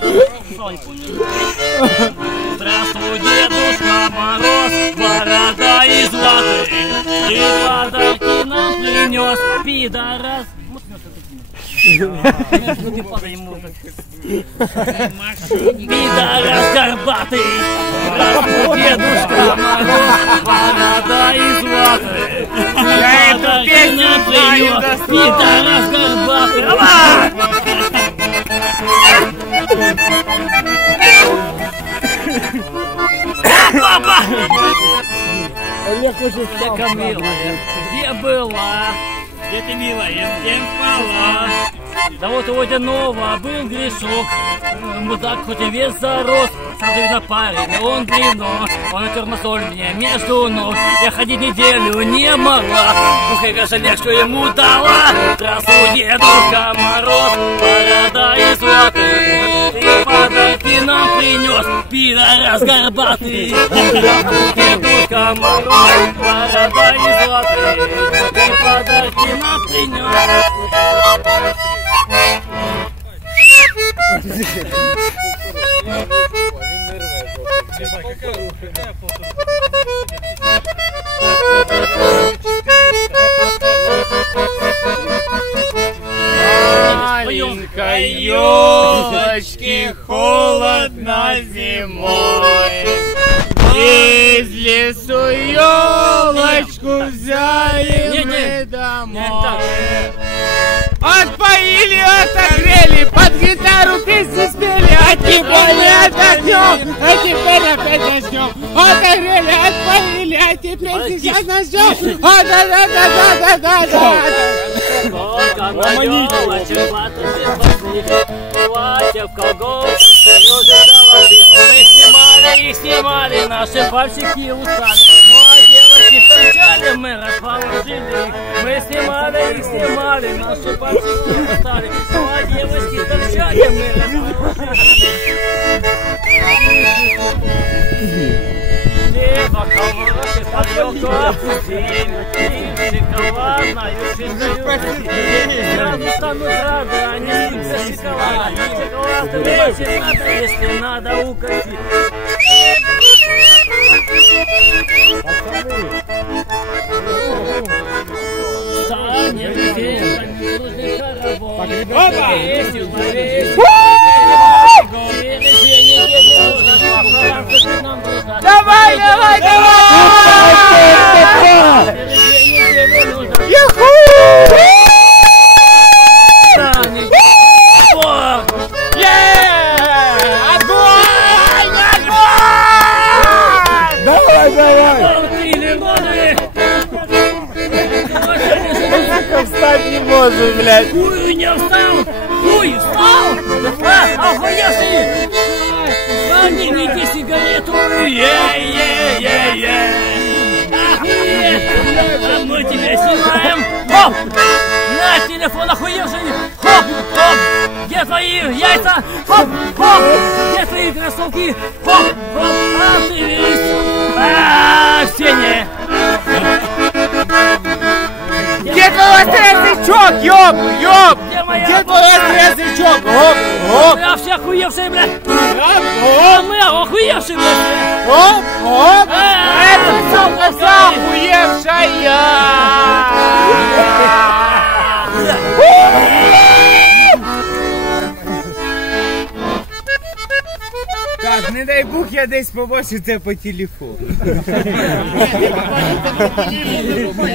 Здравствуй, Дедушка Мороз, борода из ваты. И подарки нам принес пидорас. Пидорас горбатый. Здравствуй, Дедушка Мороз, борода из ваты. Я эту песню знаю, пидорас горбатый. Дека милая, где была? Где ты, милая, где спала? Да вот у водяного был грешок, мудак хоть и весь зарос, сразу видно парень, он длинно, он натер на соль мне между ног, я ходить неделю не могла, я жалею, что ему дала, здравствуй, Дедушка Мороз, борода из ваты, ты подарки нам принес, пидорас горбатый, Дедушка Мороз, борода из ваты, ты подарки нам принес. Маленькой елочки холодно зимой. Из лесу елочку взяли мы домой. Отпоили, отогрели, под гитару песни спели, а теперь отдохнем, а теперь опять начнем. Отогрели, отпоили, а теперь сейчас начнем. А да да да да да да да Сколько на елочек платьев платьев, колготок, слезы золотых. Мы снимали и снимали, наши пальчики устали. Ну а девочки торчали, мы расположили их. Мы снимали и снимали, наши пальчики устали. Ну а девочки торчали, мы расположили Дева, колготки, подъелка, шоколадную, чистую Сразу станут рады, они за шоколад. Шоколад бросить надо, если надо укатить Станет ветром дружный хоровод Песню повесим Через Встать не может, блядь. Хуй не встал! Хуй встал! А, охуевший! Поднимите сигарету! Е-е-е-е! А мы тебя снимаем! Хоп! На телефон охуевший! Хоп! Хоп! Где твои яйца? Хоп! Хоп! Где твои кроссовки? Хоп! Хоп! А ты весь! А, Сеня! Язычок, ёб, ёб? Где моя Где твой острый язычок? Оп, оп, Я все охуевшие, блядь! оп, А мы охуевшие, блядь! оп, оп. Это сука вся охуевшая. Так, не дай Бог, я десь побачу це по телефону.